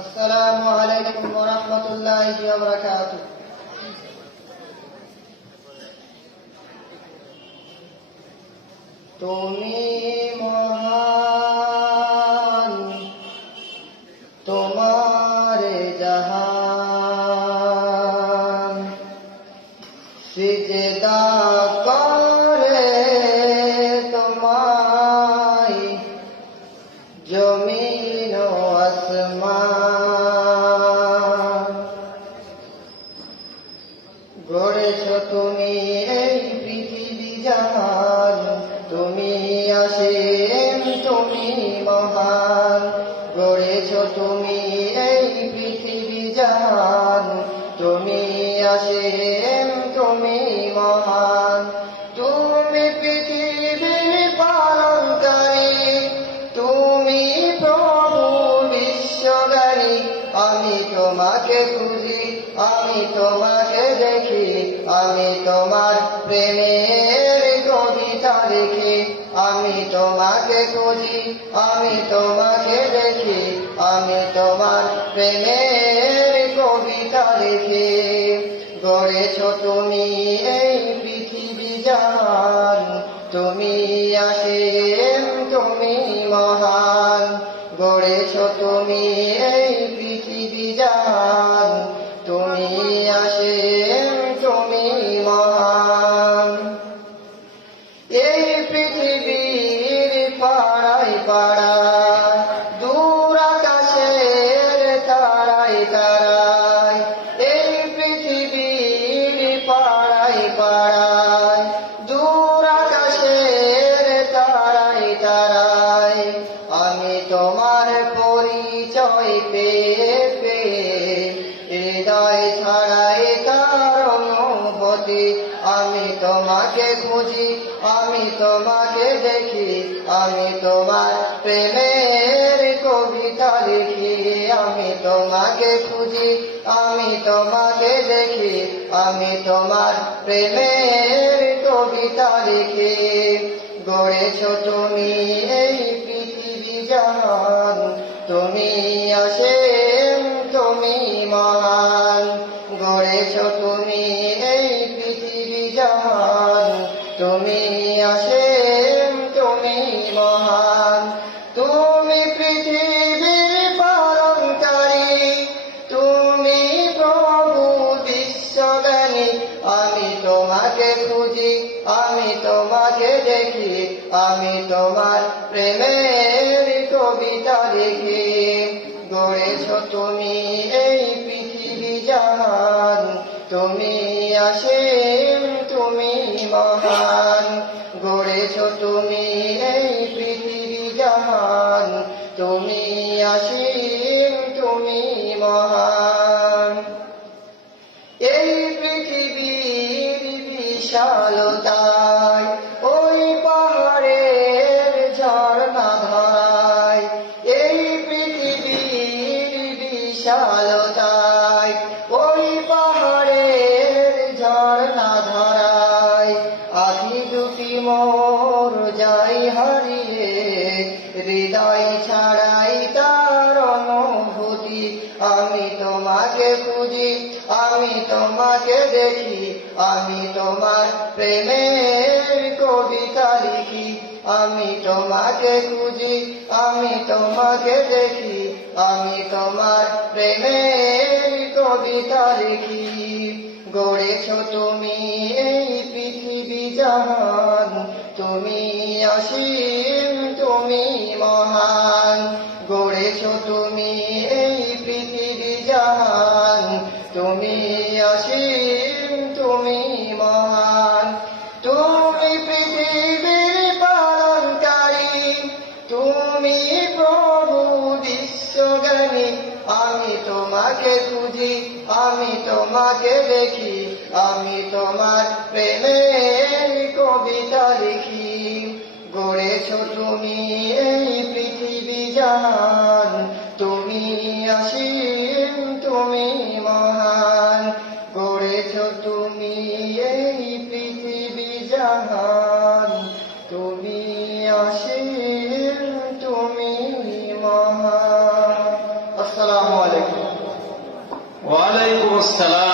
আসসালামু আলাইকুম ওয়া রাহমাতুল্লাহি ওয়া বারাকাতুহু। তুমি মহান, তোমার জাহান, সিজদা করে তোমায় জমিন ও আসমান। গড়েছ তুমি এই পৃথিবী জাহান, তুমি অসীম, তুমি মহান। গড়েছ তুমি এই পৃথিবী জাহান, তুমি অসীম, তুমি মহান। তুমি পৃথিবীর পালনকারী, তুমি প্রভু বিশ্বজ্ঞানী। আমি তোমাকে খুঁজি, আমি তোমাকে দেখি, আমি তোমার প্রেমের কবিতা লিখি। আমি তোমাকে খুঁজি, আমি তোমাকে দেখি, আমি তোমার প্রেমের কবিতা লিখি। গড়েছ তুমি এই পৃথিবী জাহান, তুমি অসীম, তুমি মহান। গড়েছ তুমি এই পৃথিবী জাহান, তুমি অসীম, তুমি মহান। এই পৃথিবীর পাড়ায় পাড়ায়, দূর আকাশের তারায় তারায়। এই পৃথিবীর পাড়ায় পাড়ায়, দূর আকাশের তারায় তারায়। আমি তোমার পরিচয় পেয়ে পেয়ে হৃদয় ছাড়াই তার অনুভূতি। আমি তোমাকে খুঁজি, আমি তোমাকে দেখি, আমি তোমার প্রেমের কবিতা লিখি। আমি তোমাকে খুঁজি, আমি তোমাকে দেখি, আমি তোমার প্রেমের কবিতা লিখি। গড়েছ তুমি এই পৃথিবী জাহান, তুমি অসীম, তুমি মহান। গড়েছ তুমি এই পৃথিবী জাহান, তুমি অসীম, তুমি মহান। তুমি পৃথিবীর পালনকারী, তুমি প্রভু বিশ্বজ্ঞানী। আমি তোমাকে খুঁজি, আমি তোমাকে দেখি, আমি তোমার প্রেমের কবিতা লিখি। গড়েছ তুমি এই পৃথিবী জাহান, তুমি অসীম, তুমি মহান। গড়েছ তুমি এই পৃথিবী জাহান, তুমি অসীম, তুমি মহান। এই পৃথিবীর বিশালতায়, ওই পাহাড়ের ঝর্ণা ধারায়। এই পৃথিবীর বিশালতায়, ওই পাহাড়ের ঝর্ণা ধারায়। আখি দুটি মোর যাই হারিয়ে, হৃদয় ছাড়াই তার অনুভূতি। আমি তোমাকে খুঁজি, আমি তোমাকে দেখি, আমি তোমার প্রেমের কবিতা লিখি। আমি তোমাকে খুঁজি, আমি তোমাকে দেখি, আমি তোমার প্রেমের কবিতা লিখি। গড়েছ তুমি এই পৃথিবী জাহান, তুমি অসীম, তুমি মহান। গড়েছ তুমি এই পৃথিবী জাহান, তুমি অসীম, তুমি মহান। তুমি পৃথিবীর পালনকারী, তুমি প্রভু বিশ্বজ্ঞানী। আমি তোমাকে খুঁজি, আমি তোমাকে দেখি, আমি তোমার প্রেমের কবিতা লিখি। গড়েছ তুমি এই পৃথিবী জাহান, তুমি অসীম, তুমি মহান। গড়েছ তুমি এই পৃথিবী জাহান, তুমি অসীম, তুমি মহান। আসসালামু আলাইকুম। ওয়ালাইকুম আসসালাম।